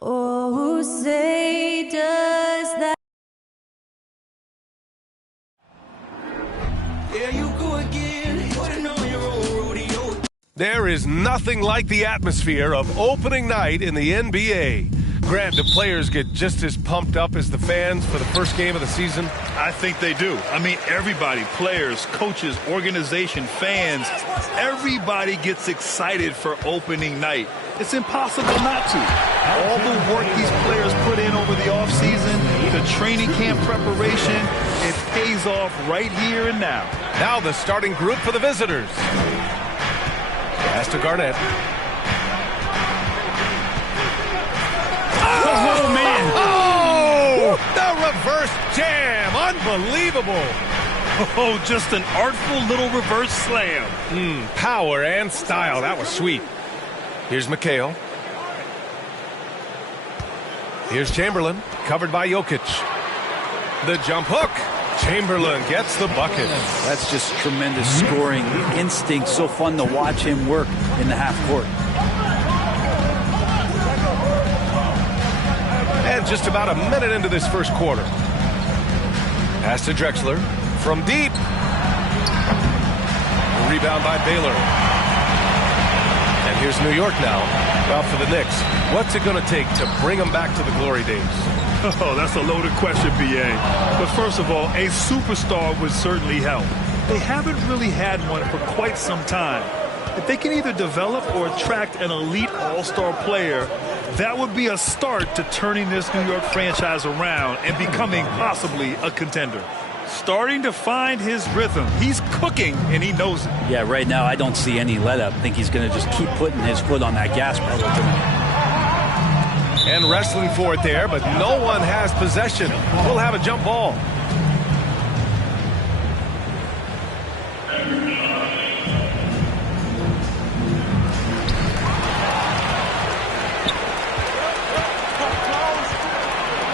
Oh, who say does that? There you go again, putting on your own rodeo. There is nothing like the atmosphere of opening night in the NBA. Grant, do players get just as pumped up as the fans for the first game of the season? I think they do. I mean, everybody, players, coaches, organization, fans, everybody gets excited for opening night. It's impossible not to. All the work these players put in over the offseason, the training camp preparation, it pays off right here and now. Now the starting group for the visitors. Pass to Garnett. Oh, man. Oh, the reverse jam. Unbelievable. Oh, just an artful little reverse slam. Power and style. That was sweet. Here's McHale. Here's Chamberlain, covered by Jokic. The jump hook. Chamberlain gets the bucket. That's just tremendous scoring instinct. So fun to watch him work in the half court. And just about a minute into this first quarter. Pass to Drexler from deep. A rebound by Baylor. And here's New York now. Well, for the Knicks, what's it going to take to bring them back to the glory days? Oh, that's a loaded question, B.A. But first of all, a superstar would certainly help. They haven't really had one for quite some time. If they can either develop or attract an elite all-star player, that would be a start to turning this New York franchise around and becoming possibly a contender. Starting to find his rhythm. He's cooking, and he knows it. Yeah, right now I don't see any let-up. I think he's going to just keep putting his foot on that gas pedal tonight. And wrestling for it there, but no one has possession. We'll have a jump ball.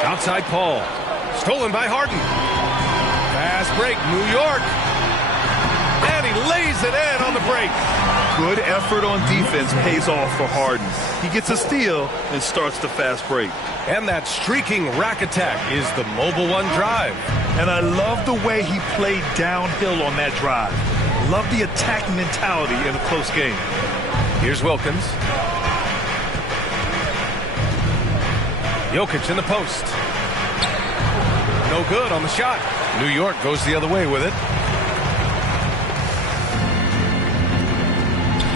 Outside Paul. Stolen by Harden. Fast break, New York. And he lays it in on the break. Good effort on defense pays off for Harden. He gets a steal and starts the fast break. And that streaking rack attack is the mobile one drive. And I love the way he played downhill on that drive. Love the attack mentality in a close game. Here's Wilkins. Jokic in the post. No good on the shot. New York goes the other way with it.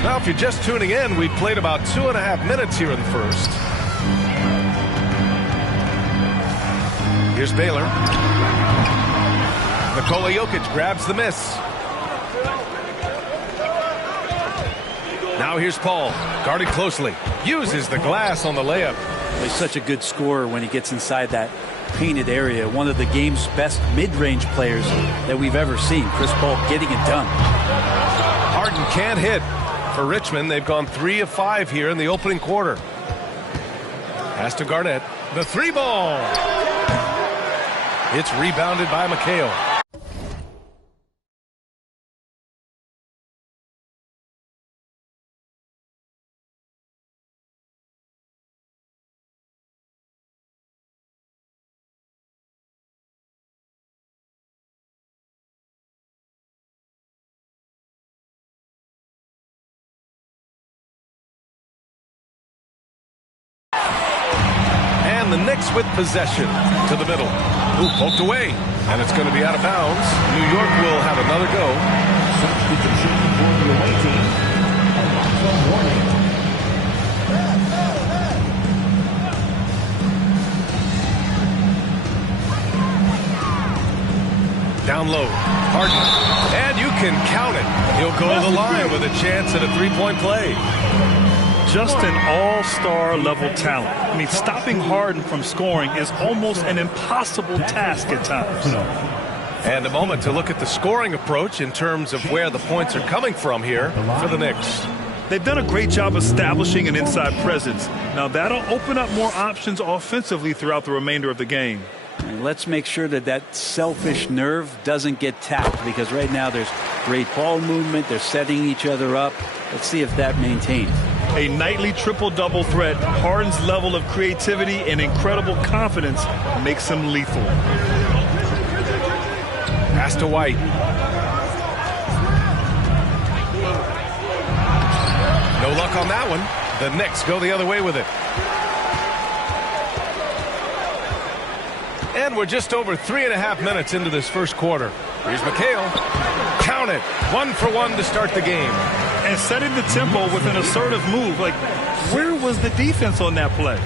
Now, if you're just tuning in, we played about 2.5 minutes here in the first. Here's Baylor. Nikola Jokic grabs the miss. Now here's Paul, guarded closely. Uses the glass on the layup. He's such a good scorer when he gets inside that painted area. One of the game's best mid-range players that we've ever seen. Chris Paul getting it done. Harden can't hit. For Richmond, they've gone 3 of 5 here in the opening quarter. Pass to Garnett. The three ball. It's rebounded by McHale. The Knicks with possession to the middle. Ooh, poked away, and it's going to be out of bounds. New York will have another go. Substitution for the away team. A lockdown warning. Down low, Harden, and you can count it. He'll go to the line with a chance at a three-point play. Just an all-star level talent. I mean, stopping Harden from scoring is almost an impossible task at times. And a moment to look at the scoring approach in terms of where the points are coming from here for the Knicks. They've done a great job establishing an inside presence. Now, that'll open up more options offensively throughout the remainder of the game. And let's make sure that that selfish nerve doesn't get tapped, because right now there's great ball movement. They're setting each other up. Let's see if that maintains. A nightly triple-double threat, Harden's level of creativity and incredible confidence makes him lethal. Pass to White. No luck on that one. The Knicks go the other way with it. And we're just over 3.5 minutes into this first quarter. Here's McHale. Count it. 1 for 1 to start the game. And setting the tempo with an assertive move. Like, where was the defense on that play?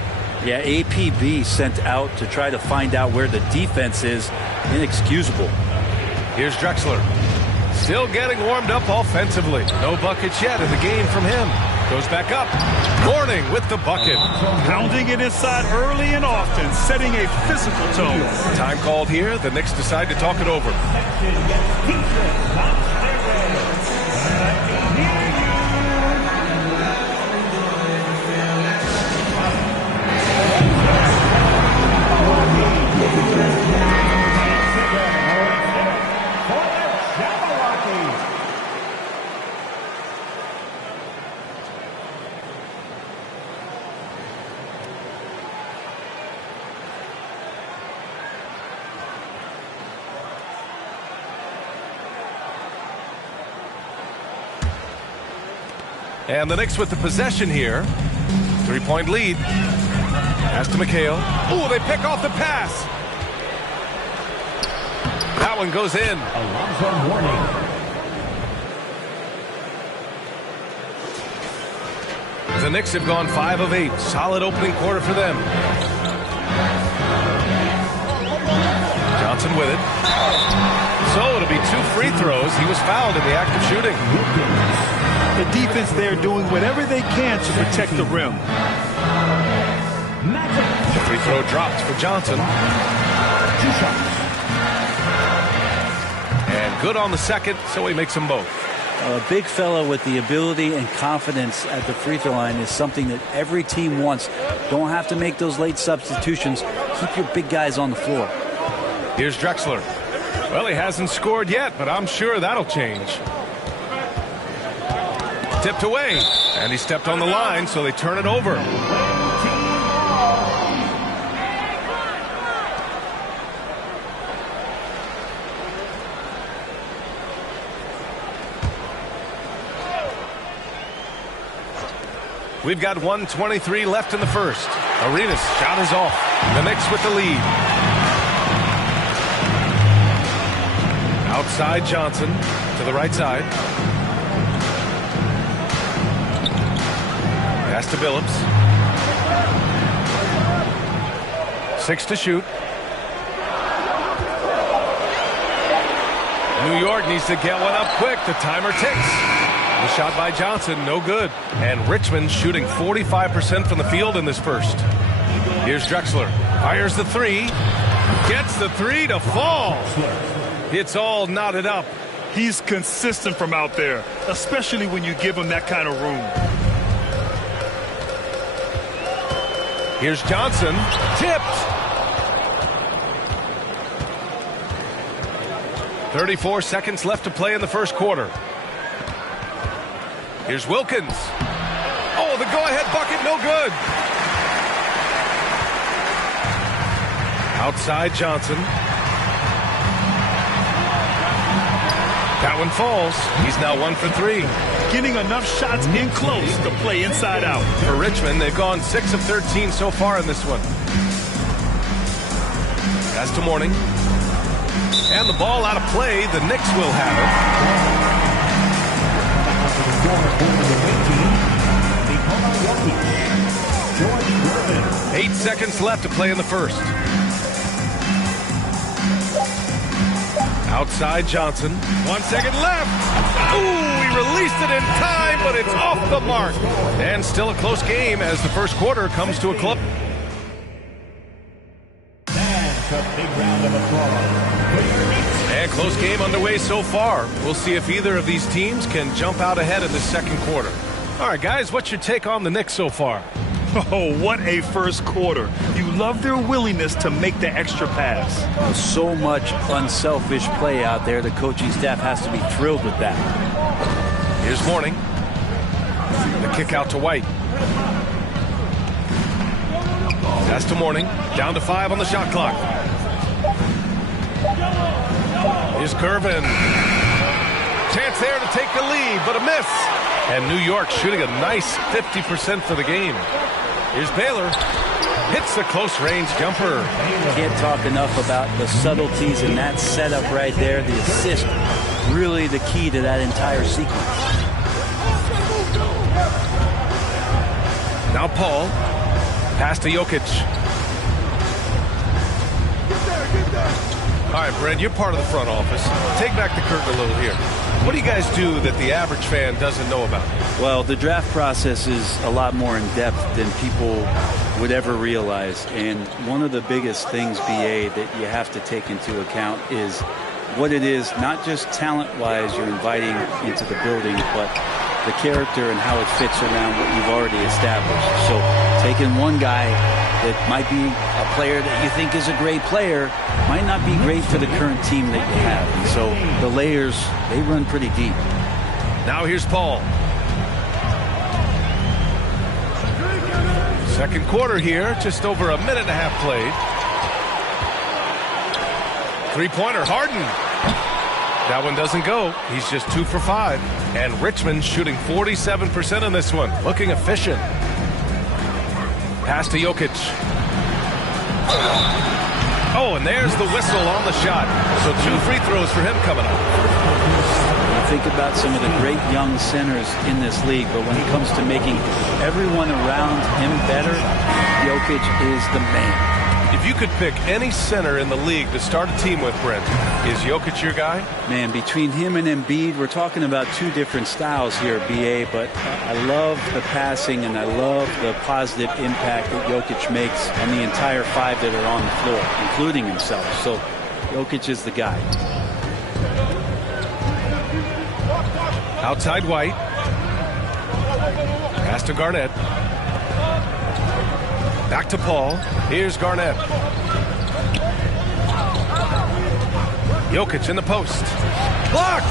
Yeah, APB sent out to try to find out where the defense is. Inexcusable. Here's Drexler. Still getting warmed up offensively. No buckets yet in the game from him. Goes back up. Mourning with the bucket. Pounding it inside early and often, setting a physical tone. Time called here. The Knicks decide to talk it over. And the Knicks with the possession here. 3-point lead. Pass to McHale. Ooh, they pick off the pass. That one goes in. Alonzo Mourning. The Knicks have gone 5 of 8. Solid opening quarter for them. Johnson with it. So it'll be 2 free throws. He was fouled in the act of shooting. The defense there doing whatever they can to protect the rim. The free throw drops for Johnson. 2 shots. And good on the second, so he makes them both. A big fella with the ability and confidence at the free throw line is something that every team wants. Don't have to make those late substitutions. Keep your big guys on the floor. Here's Drexler. Well, he hasn't scored yet, but I'm sure that'll change. Tipped away, and he stepped on the line, so they turn it over. We've got 1:23 left in the first. Arenas' shot is off. The Knicks with the lead. Outside Johnson to the right side. Pass to Billups. 6 to shoot. New York needs to get one up quick. The timer ticks. The shot by Johnson, no good. And Richmond shooting 45% from the field in this first. Here's Drexler. Fires the 3. Gets the 3 to fall. It's all knotted up. He's consistent from out there, especially when you give him that kind of room. Here's Johnson. Tipped. 34 seconds left to play in the first quarter. Here's Wilkins. Oh, the go-ahead bucket, no good. Outside Johnson. That one falls. He's now 1 for 3. Getting enough shots in close to play inside out. For Richmond, they've gone 6 of 13 so far in this one. Pass to Mourning. And the ball out of play. The Knicks will have it. 8 seconds left to play in the first. Outside Johnson. 1 second left. Ooh, he released it in time, but it's off the mark. And still a close game as the first quarter comes to a close. And close game underway so far. We'll see if either of these teams can jump out ahead in the second quarter. All right, guys, what's your take on the Knicks so far? Oh, what a first quarter. You love their willingness to make the extra pass. So much unselfish play out there. The coaching staff has to be thrilled with that. Here's Mourning. The kick out to White. Pass to Mourning. Down to 5 on the shot clock. Here's Curvin. Chance there to take the lead, but a miss. And New York shooting a nice 50% for the game. Here's Baylor. Hits the close-range jumper. Can't talk enough about the subtleties in that setup right there. The assist, really the key to that entire sequence. Now Paul. Pass to Jokic. All right, Brent, you're part of the front office. Take back the curtain a little here. What do you guys do that the average fan doesn't know about? Well, the draft process is a lot more in depth than people would ever realize. And one of the biggest things, BA, that you have to take into account is what it is, not just talent-wise you're inviting into the building, but the character and how it fits around what you've already established. So taking one guy that might be a player that you think is a great player might not be great for the current team that you have. And so the layers, they run pretty deep. Now here's Paul. Second quarter here, just over a minute and a half played. Three-pointer, Harden. That one doesn't go. He's just 2 for 5. And Richmond shooting 47% in this one. Looking efficient. Pass to Jokic. Oh, and there's the whistle on the shot. So 2 free throws for him coming up. You think about some of the great young centers in this league, but when it comes to making everyone around him better, Jokic is the man. If you could pick any center in the league to start a team with, Brent, is Jokic your guy? Man, between him and Embiid, we're talking about 2 different styles here, BA, but I love the passing and I love the positive impact that Jokic makes on the entire 5 that are on the floor, including himself. So Jokic is the guy. Outside White. Pass to Garnett. Back to Paul. Here's Garnett. Jokic in the post. Blocked!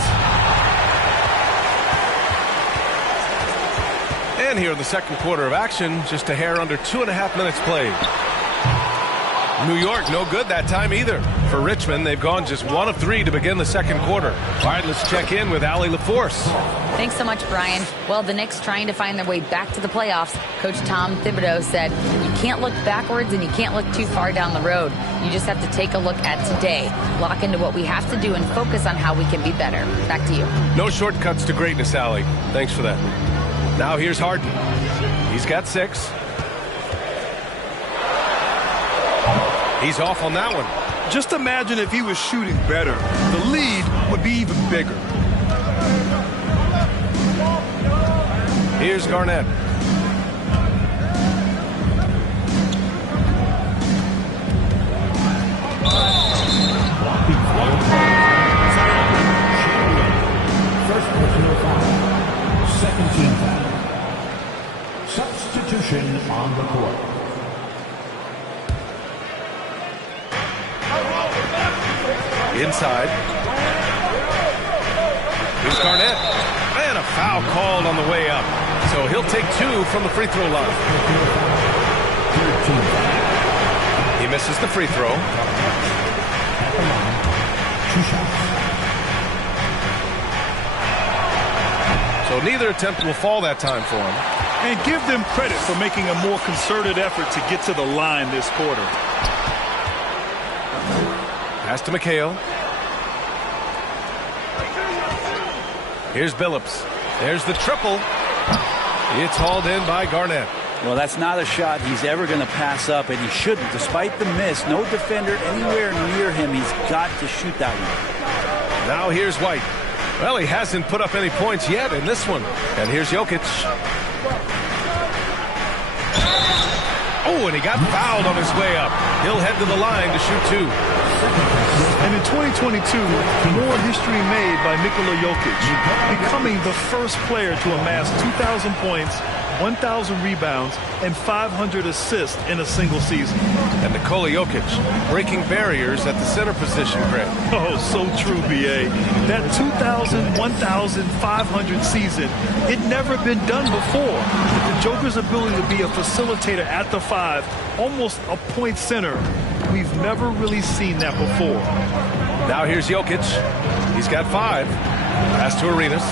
And here in the second quarter of action, just a hair under 2.5 minutes played. New York, no good that time either. For Richmond, they've gone just 1 of 3 to begin the second quarter. All right, let's check in with Allie LaForce. Thanks so much, Brian. Well, the Knicks trying to find their way back to the playoffs. Coach Tom Thibodeau said, you can't look backwards and you can't look too far down the road. You just have to take a look at today, lock into what we have to do and focus on how we can be better. Back to you. No shortcuts to greatness, Allie. Thanks for that. Now here's Harden. He's got 6. He's off on that one. Just imagine if he was shooting better. The lead would be even bigger. Here's Garnett. First personal foul. Second team foul. Substitution on the court. Inside. Here's Garnett. And a foul called on the way up. So he'll take 2 from the free throw line. He misses the free throw. So neither attempt will fall that time for him. And give them credit for making a more concerted effort to get to the line this quarter. Pass to McHale. Here's Billups. There's the triple. It's hauled in by Garnett. Well, that's not a shot he's ever going to pass up, and he shouldn't. Despite the miss, no defender anywhere near him. He's got to shoot that one. Now here's White. Well, he hasn't put up any points yet in this one. And here's Jokic. Oh, and he got fouled on his way up. He'll head to the line to shoot 2. And in 2022, more history made by Nikola Jokic, becoming the first player to amass 2,000 points 1,000 rebounds, and 500 assists in a single season. And Nikola Jokic breaking barriers at the center position, Greg. Oh, so true, B.A. That 2,000, 1,500 season, it never been done before. The Joker's ability to be a facilitator at the 5, almost a point center, we've never really seen that before. Now here's Jokic. He's got 5. Pass to Arenas.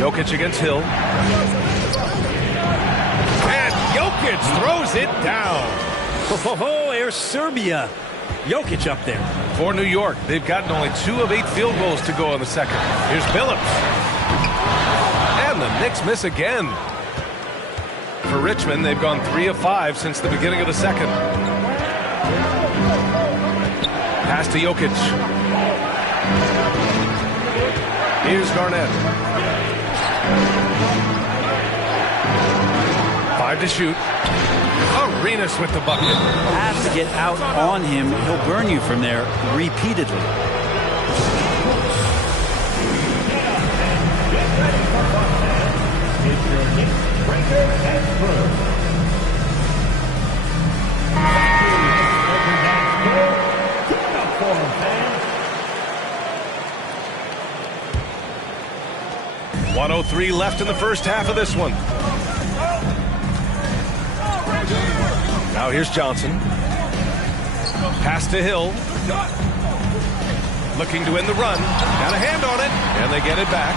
Jokic against Hill. And Jokic throws it down. Oh, there's Serbia. Jokic up there. For New York, they've gotten only 2 of 8 field goals to go in the second. Here's Billups. And the Knicks miss again. For Richmond, they've gone 3 of 5 since the beginning of the second. Pass to Jokic. Here's Garnett. 5 to shoot. Arenas with the bucket. Have to get out on him. He'll burn you from there repeatedly. It's your Knicks breaker and throw. Keep up for him, fans. 1:03 left in the first half of this one. Now here's Johnson. Pass to Hill. Looking to win the run. Got a hand on it, and they get it back.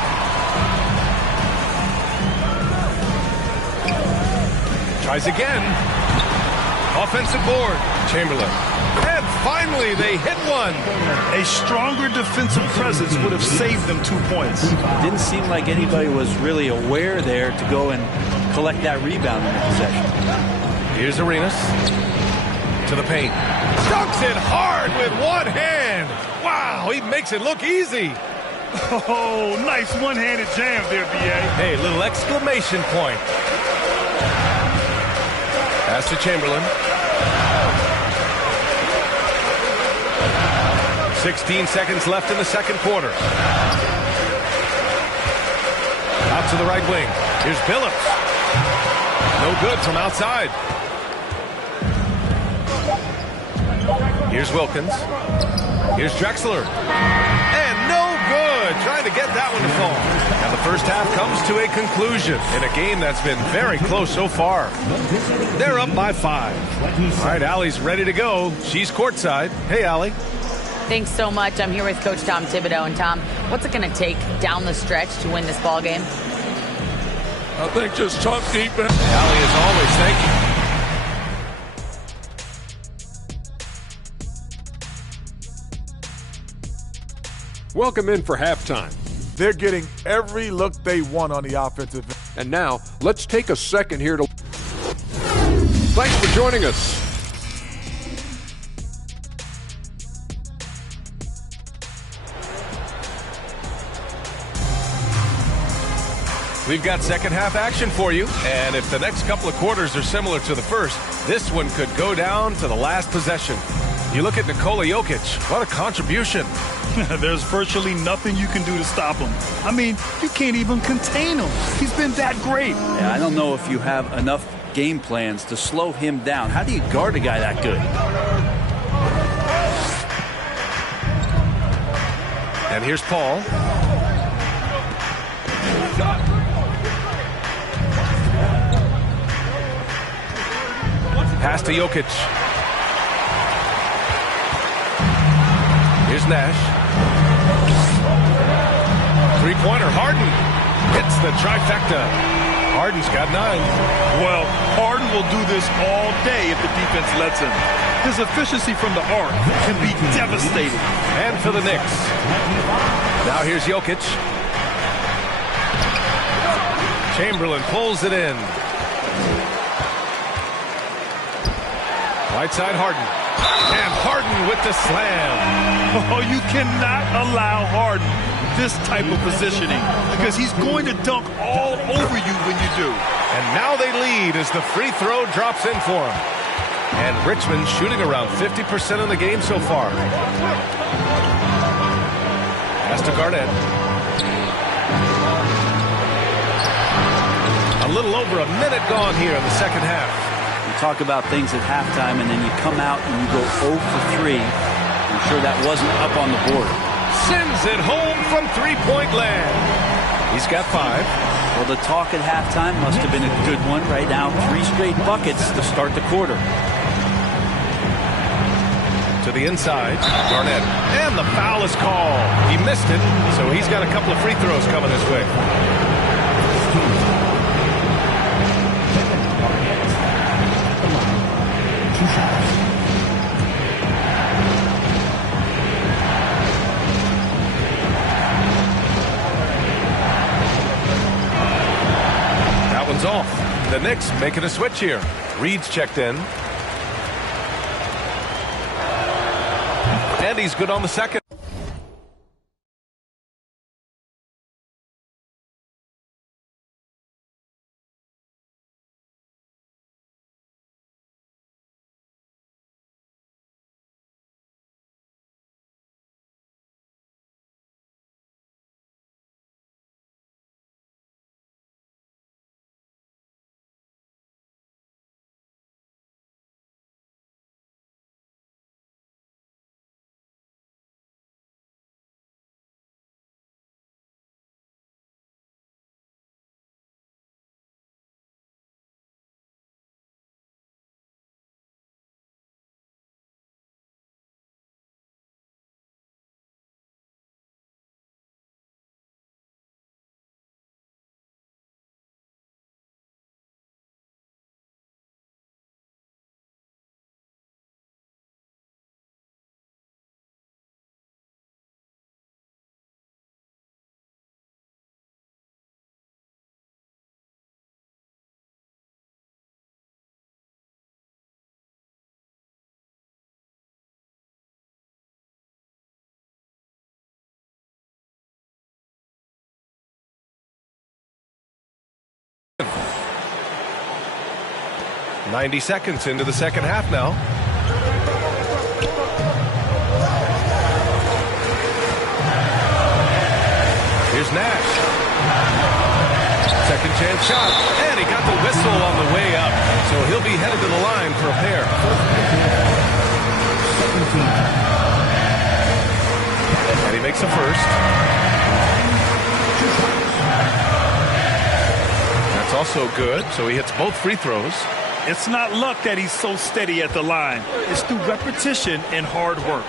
Tries again. Offensive board. Chamberlain. And finally, they hit one. A stronger defensive presence would have saved them 2 points. Didn't seem like anybody was really aware there to go and collect that rebound in the possession. Here's Arenas. To the paint. Dunks it hard with one hand. Wow, he makes it look easy. Oh, nice one-handed jam there, B.A. Hey, little exclamation point. Pass to Chamberlain. 16 seconds left in the second quarter. Out to the right wing. Here's Billups. No good from outside. Here's Wilkins. Here's Drexler. And no good. Trying to get that one to fall. And the first half comes to a conclusion in a game that's been very close so far. They're up by 5. All right, Allie's ready to go. She's courtside. Hey, Allie. Thanks so much. I'm here with Coach Tom Thibodeau. And Tom, what's it going to take down the stretch to win this ball game? I think just tough defense. Allie, as always, thank you. Welcome in for halftime. They're getting every look they want on the offensive. And now, let's take a second here to... Thanks for joining us. We've got second half action for you, and if the next couple of quarters are similar to the first, this one could go down to the last possession. You look at Nikola Jokic, what a contribution. There's virtually nothing you can do to stop him. I mean, you can't even contain him. He's been that great. Yeah, I don't know if you have enough game plans to slow him down. How do you guard a guy that good? And here's Paul. Pass to Jokic. Here's Nash. Three-pointer, Harden hits the trifecta. Harden's got 9. Well, Harden will do this all day if the defense lets him. His efficiency from the arc can be devastating. And for the Knicks. Now here's Jokic. Chamberlain pulls it in. Right side, Harden. And Harden with the slam. Oh, you cannot allow Harden this type of positioning because he's going to dunk all over you when you do. And now they lead as the free throw drops in for him. And Richmond shooting around 50% in the game so far. Pass to Garnett. little over a minute gone here in the second half. You talk about things at halftime, and then you come out and you go 0 for 3. I'm sure that wasn't up on the board. Sends it home from three-point land. He's got 5. Well, the talk at halftime must have been a good one. Right now, 3 straight buckets to start the quarter. To the inside, Garnett, and the foul is called. He missed it, so he's got a couple of free throws coming his way. That one's off. The Knicks making a switch here. Reed's checked in. And he's good on the second. "90 seconds into the second half now. Here's Nash. Second chance shot. And he got the whistle on the way up. So he'll be headed to the line for a pair. And he makes a first. That's also good. So he hits both free throws. It's not luck that he's so steady at the line. It's through repetition and hard work.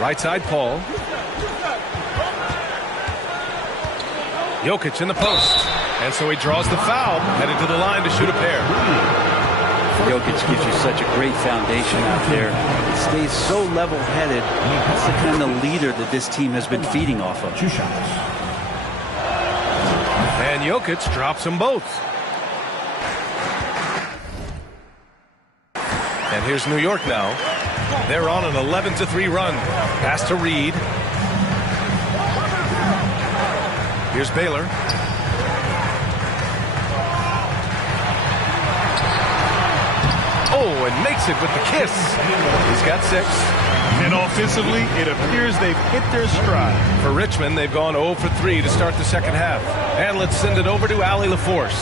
Right side, Paul. Jokic in the post. And so he draws the foul, headed to the line to shoot a pair. Jokic gives you such a great foundation out there. He stays so level-headed. That's the kind of leader that this team has been feeding off of. And Jokic drops them both. And here's New York now. They're on an 11-3 run. Pass to Reed. Here's Baylor. Oh, and makes it with the kiss. He's got 6. And offensively, it appears they've hit their stride. For Richmond, they've gone 0 for 3 to start the second half. And let's send it over to Allie LaForce.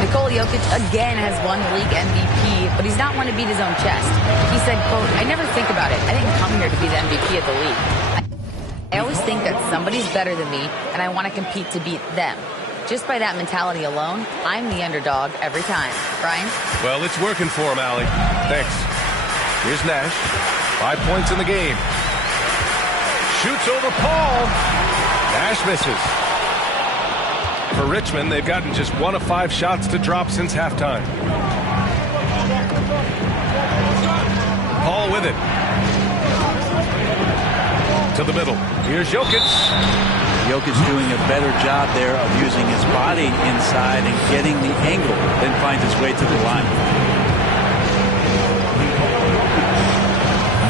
Nikola Jokic again has won the league MVP, but he's not one to beat his own chest. He said, quote, "I never think about it. I didn't come here to be the MVP of the league. I always think that somebody's better than me, and I want to compete to beat them. Just by that mentality alone, I'm the underdog every time." Brian? Well, it's working for him, Allie. Thanks. Here's Nash. 5 points in the game. Shoots over Paul. Nash misses. For Richmond, they've gotten just 1 of 5 shots to drop since halftime. Paul with it. To the middle. Here's Jokic. Jokic doing a better job there of using his body inside and getting the angle, then finds his way to the line.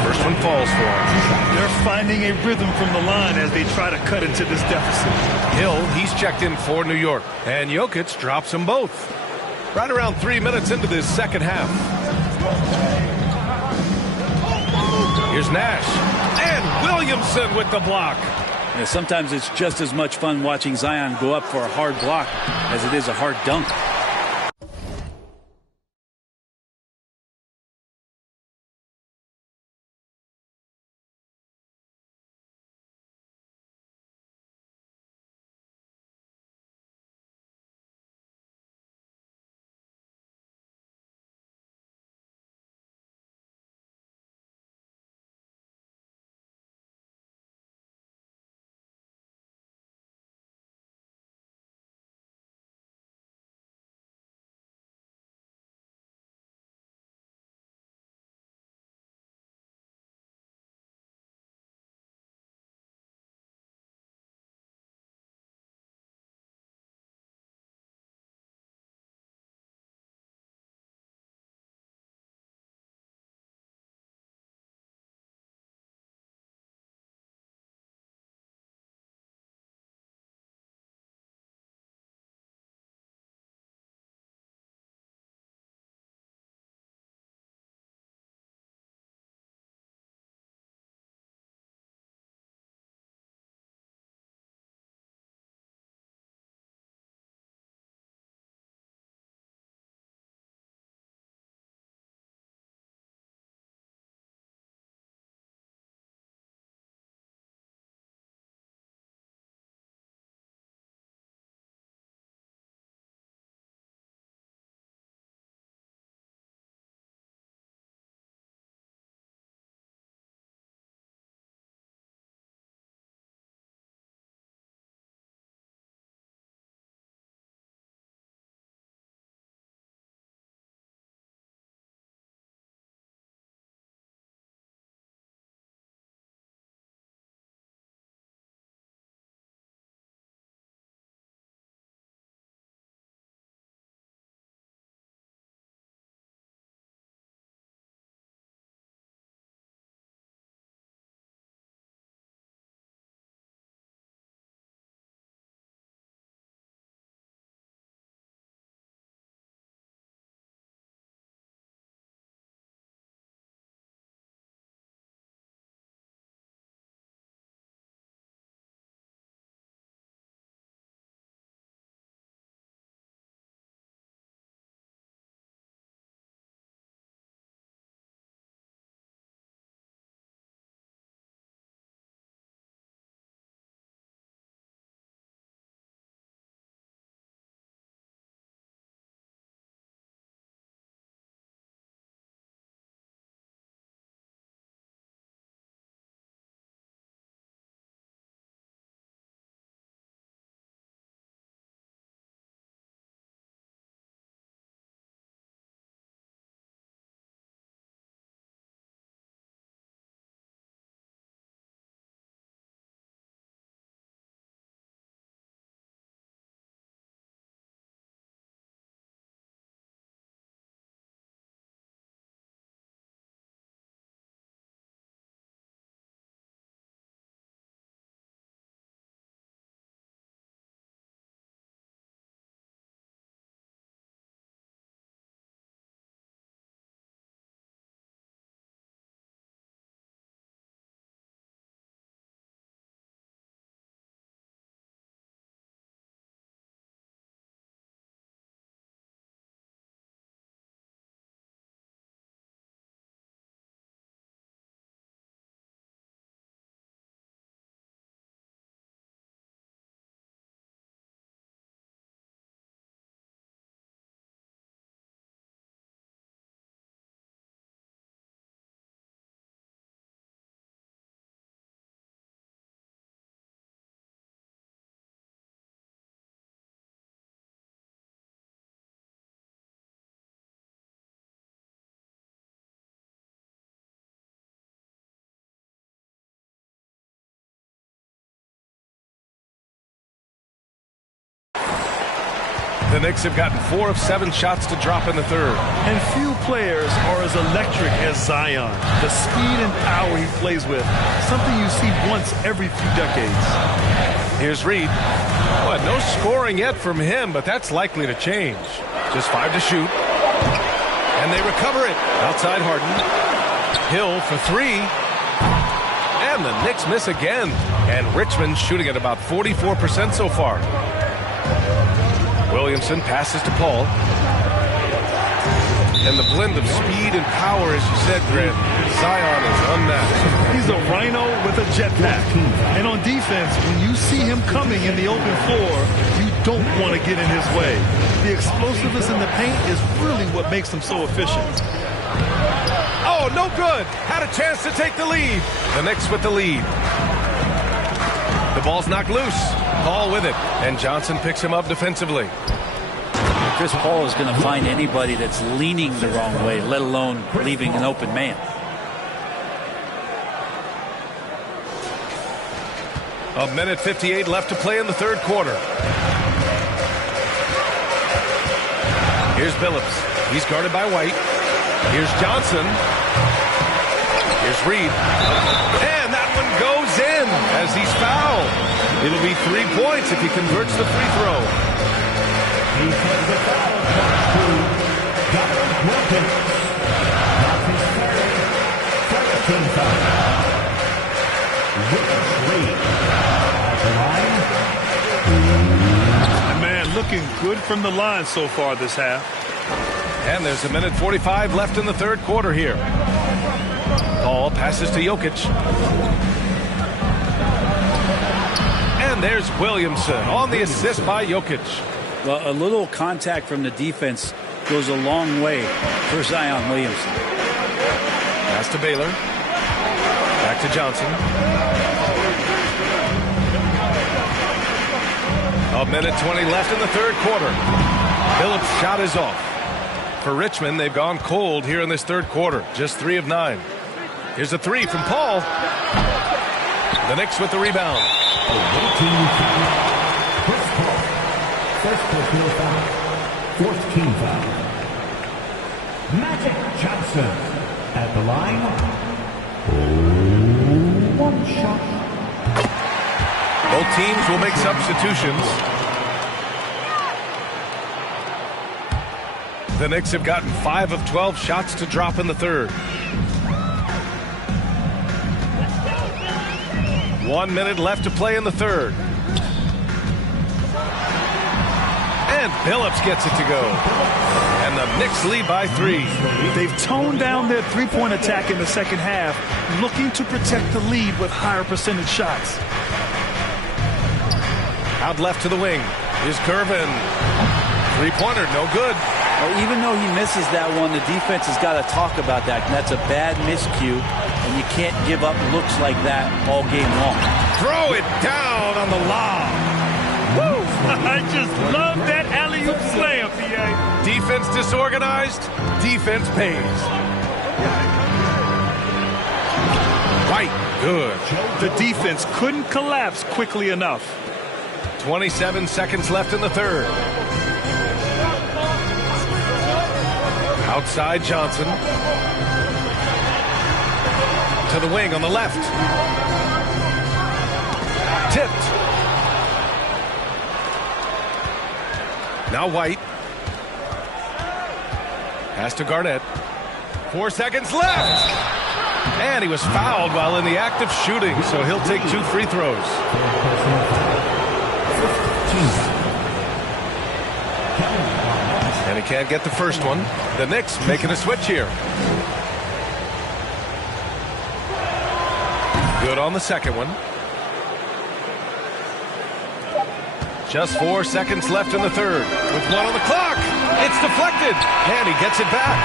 First one falls for him. They're finding a rhythm from the line as they try to cut into this deficit. Hill, he's checked in for New York. And Jokic drops them both. Right around 3 minutes into this second half. Here's Nash. And Williamson with the block. Yeah, sometimes it's just as much fun watching Zion go up for a hard block as it is a hard dunk. The Knicks have gotten 4 of 7 shots to drop in the third. And few players are as electric as Zion. The speed and power he plays with, something you see once every few decades. Here's Reed. Well, no scoring yet from him, but that's likely to change. Just 5 to shoot. And they recover it. Outside Harden. Hill for 3. And And the Knicks miss again. And Richmond shooting at about 44% so far. Williamson passes to Paul. And the blend of speed and power, as you said, Grant, Zion is unmatched. He's a rhino with a jetpack. And on defense, when you see him coming in the open floor, you don't want to get in his way. The explosiveness in the paint is really what makes him so efficient. Oh, no good. Had a chance to take the lead. The Knicks with the lead. The ball's knocked loose. Paul with it. And Johnson picks him up defensively. Chris Paul is going to find anybody that's leaning the wrong way, let alone leaving an open man. A minute 58 left to play in the third quarter. Here's Billups. He's guarded by White. Here's Johnson. Here's Reed. And that one goes in as he's fouled. It'll be 3 points if he converts the free throw. And man, looking good from the line so far this half. And there's a minute 45 left in the third quarter here. Paul passes to Jokic. And there's Williamson on the assist by Jokic. Well, a little contact from the defense goes a long way for Zion Williamson. Pass to Baylor. Back to Johnson. A minute 20 left in the third quarter. Phillips' shot is off. For Richmond, they've gone cold here in this third quarter. Just 3 of 9. Here's a three from Paul. The Knicks with the rebound. First personal foul. Fourth team foul. Magic Johnson at the line. One shot. Both teams will make substitutions. The Knicks have gotten 5 of 12 shots to drop in the third. 1 minute left to play in the third. And Billups gets it to go. And the Knicks lead by 3. They've toned down their three-point attack in the second half, looking to protect the lead with higher percentage shots. Out left to the wing is Gervin. Three-pointer, no good. Well, even though he misses that one, the defense has got to talk about that. And that's a bad miscue, and you can't give up looks like that all game long. Throw it down on the lob. Woo! I just love that alley-oop slam, PA. Defense disorganized, defense pays. White, good. The defense couldn't collapse quickly enough. 27 seconds left in the third. Outside Johnson. To the wing on the left. Tipped. Now White. Pass to Garnett. 4 seconds left. And he was fouled while in the act of shooting, so he'll take 2 free throws. And he can't get the first one. The Knicks making a switch here. Good on the second one. Just 4 seconds left in the third. With 1 on the clock. It's deflected. And he gets it back.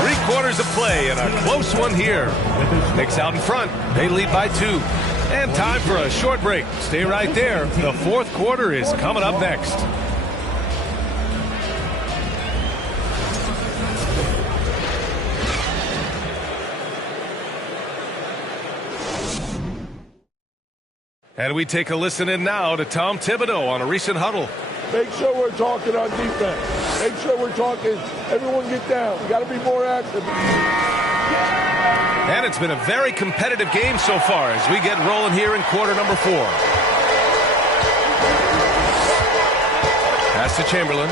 3 quarters of play and a close one here. Knicks out in front. They lead by 2. And time for a short break. Stay right there. The fourth quarter is coming up next. And we take a listen in now to Tom Thibodeau on a recent huddle. Make sure we're talking on defense. Make sure we're talking, everyone get down. We got to be more active. And it's been a very competitive game so far as we get rolling here in quarter number 4. Pass to Chamberlain.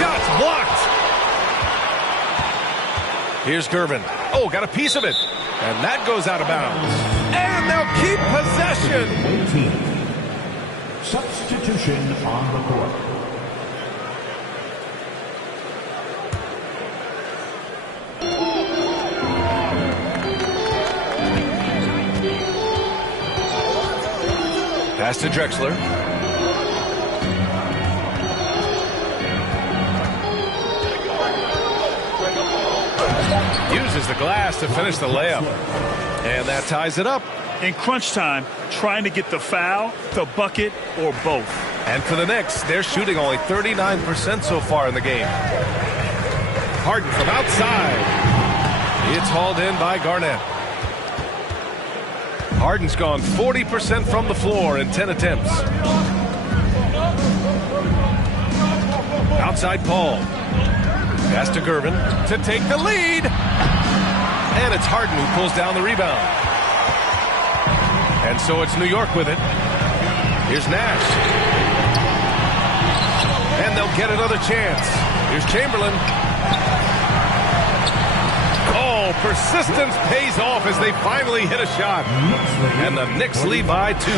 Shots blocked. Here's Gervin. Oh, got a piece of it. And that goes out of bounds. And they'll keep possession. Substitution on the court. Pass to Drexler. Uses the glass to finish the layup. And that ties it up. In crunch time, trying to get the foul, the bucket, or both. And for the Knicks, they're shooting only 39% so far in the game. Harden from outside. It's hauled in by Garnett. Harden's gone 40% from the floor in 10 attempts. Outside Paul. Pass to Gervin to take the lead. And it's Harden who pulls down the rebound. And so it's New York with it. Here's Nash. And they'll get another chance. Here's Chamberlain. Oh, persistence pays off as they finally hit a shot. And the Knicks lead by 2.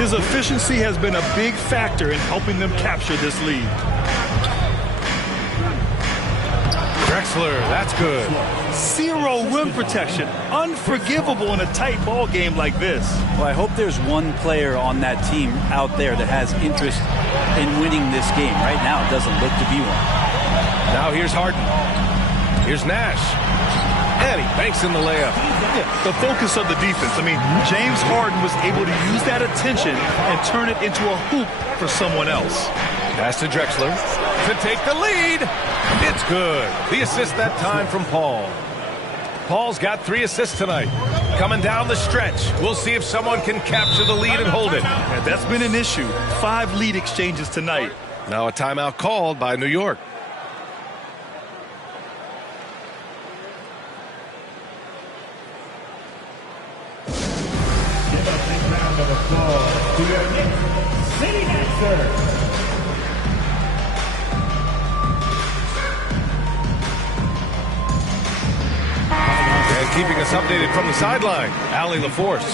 His efficiency has been a big factor in helping them capture this lead. Drexler, that's good. 0 rim protection. Unforgivable in a tight ball game like this. Well, I hope there's one player on that team out there that has interest in winning this game. Right now, it doesn't look to be one. Now here's Harden. Here's Nash. And he banks in the layup. Yeah, the focus of the defense. I mean, James Harden was able to use that attention and turn it into a hoop for someone else. Pass to Drexler to take the lead. It's good. The assist that time from Paul. Paul's got 3 assists tonight. Coming down the stretch. We'll see if someone can capture the lead and hold it. And that's been an issue. 5 lead exchanges tonight. Now a timeout called by New York. Give a big round of applause to your Knicks City Master. Keeping us updated from the sideline, Allie LaForce.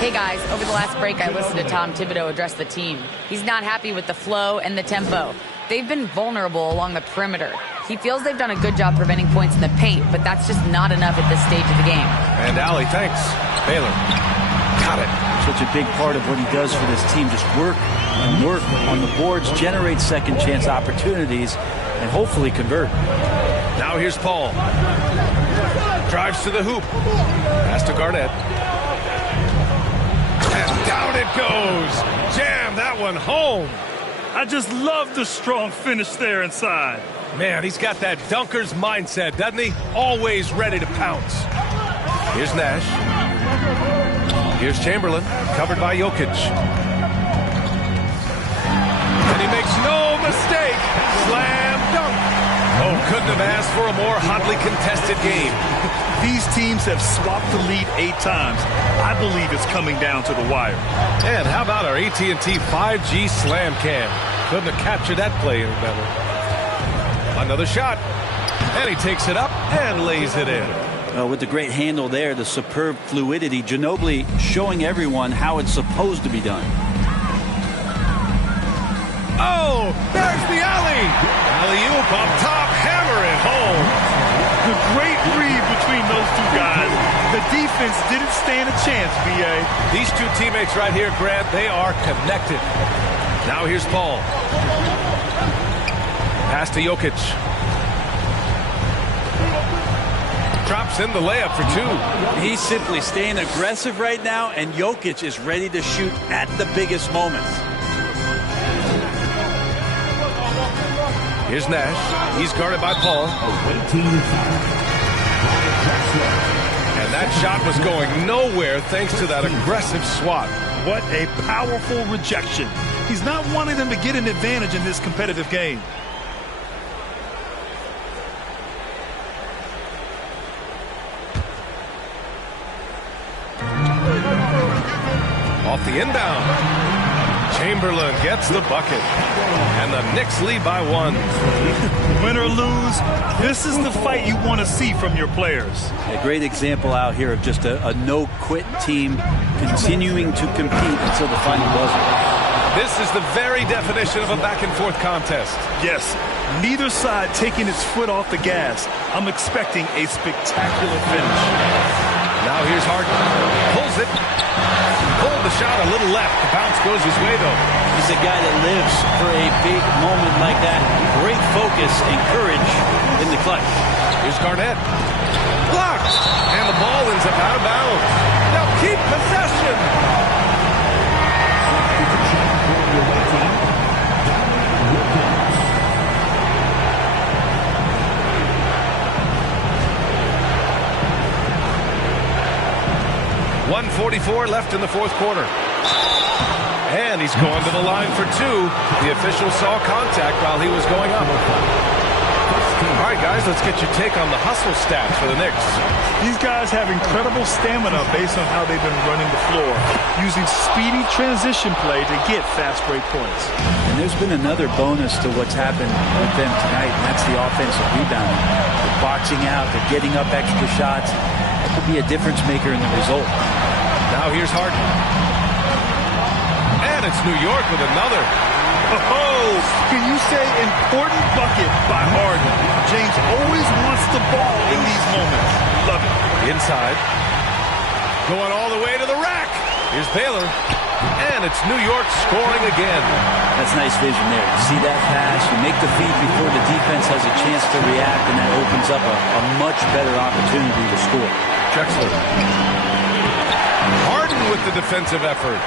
Hey guys, over the last break I listened to Tom Thibodeau address the team. He's not happy with the flow and the tempo. They've been vulnerable along the perimeter. He feels they've done a good job preventing points in the paint, but that's just not enough at this stage of the game. And Allie, thanks. Baylor. Got it. Such a big part of what he does for this team, just work and work on the boards, generate second chance opportunities, and hopefully convert. Now here's Paul. Drives to the hoop. Pass to Garnett. And down it goes. Jam that one home. I just love the strong finish there inside. Man, he's got that dunker's mindset, doesn't he? Always ready to pounce. Here's Nash. Here's Chamberlain, covered by Jokic. And he makes no mistake. Slam dunk. Oh, couldn't have asked for a more hotly contested game. These teams have swapped the lead 8 times. I believe it's coming down to the wire. And how about our AT&T 5G Slam Cam? Couldn't have captured that play any better. Another shot. And he takes it up and lays it in. With the great handle there, the superb fluidity, Ginobili showing everyone how it's supposed to be done. Oh, there's the alley. Alley-oop up top, hammer it home. The great read between those 2 guys. The defense didn't stand a chance, B.A. These 2 teammates right here, Grant, they are connected. Now here's Paul. Pass to Jokic. Drops in the layup for 2. He's simply staying aggressive right now, and Jokic is ready to shoot at the biggest moments. Here's Nash. He's guarded by Paul. And that shot was going nowhere thanks to that aggressive swat. What a powerful rejection. He's not wanting them to get an advantage in this competitive game. Off the inbound. Chamberlain gets the bucket. And the Knicks lead by 1. Win or lose, this is the fight you want to see from your players. A great example out here of just a no-quit team continuing to compete until the final buzzer. This is the very definition of a back-and-forth contest. Yes, neither side taking its foot off the gas. I'm expecting a spectacular finish. Now here's Harden. Pulls it. Pulled the shot a little left. The bounce goes his way, though. He's a guy that lives for a big moment like that. Great focus and courage in the clutch. Here's Garnett. Blocked. And the ball ends up out of bounds. Now keep possession. 1:44 left in the fourth quarter. And he's going to the line for 2. The official saw contact while he was going up. All right, guys, let's get your take on the hustle stats for the Knicks. These guys have incredible stamina based on how they've been running the floor, using speedy transition play to get fast break points. And there's been another bonus to what's happened with them tonight, and that's the offensive rebounding. They're boxing out, they're getting up extra shots. That could be a difference maker in the result. Now here's Harden. And it's New York with another. Oh, can you say important bucket by Harden? James always wants the ball in these moments. Love it. Inside. Going all the way to the rack. Here's Baylor. And it's New York scoring again. That's nice vision there. You see that pass, you make the feed before the defense has a chance to react, and that opens up a much better opportunity to score. Drexler. Harden with the defensive effort.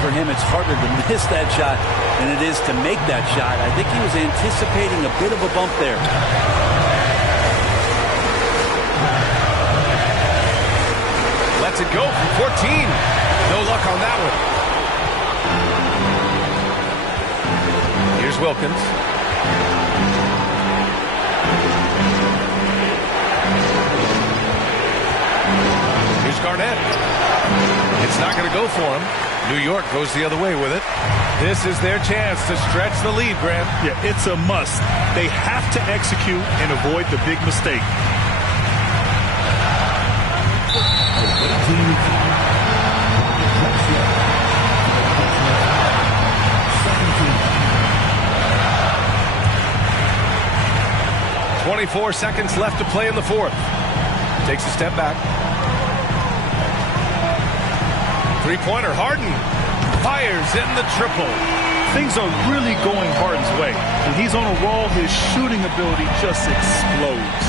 For him, it's harder to miss that shot than it is to make that shot. I think he was anticipating a bit of a bump there. Lets it go from 14. No luck on that one. Here's Wilkins. Here's Garnett. It's not going to go for him. New York goes the other way with it. This is their chance to stretch the lead, Grant. Yeah, it's a must. They have to execute and avoid the big mistake. .24 seconds left to play in the fourth. Takes a step back. Three-pointer, Harden fires in the triple. Things are really going Harden's way. When he's on a roll, his shooting ability just explodes.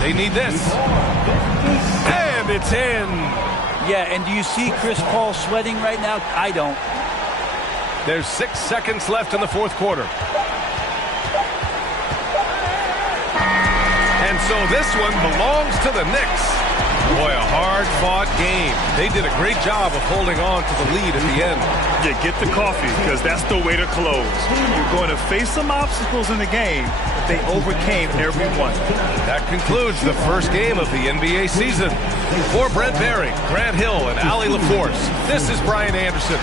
They need this. And it's in. Yeah, and do you see Chris Paul sweating right now? I don't. There's 6 seconds left in the fourth quarter. And so this one belongs to the Knicks. Boy, a hard-fought game. They did a great job of holding on to the lead at the end. Yeah, get the coffee, because that's the way to close. You're going to face some obstacles in the game, but they overcame every one. That concludes the first game of the NBA season. For Brent Barry, Grant Hill, and Allie LaForce, this is Brian Anderson.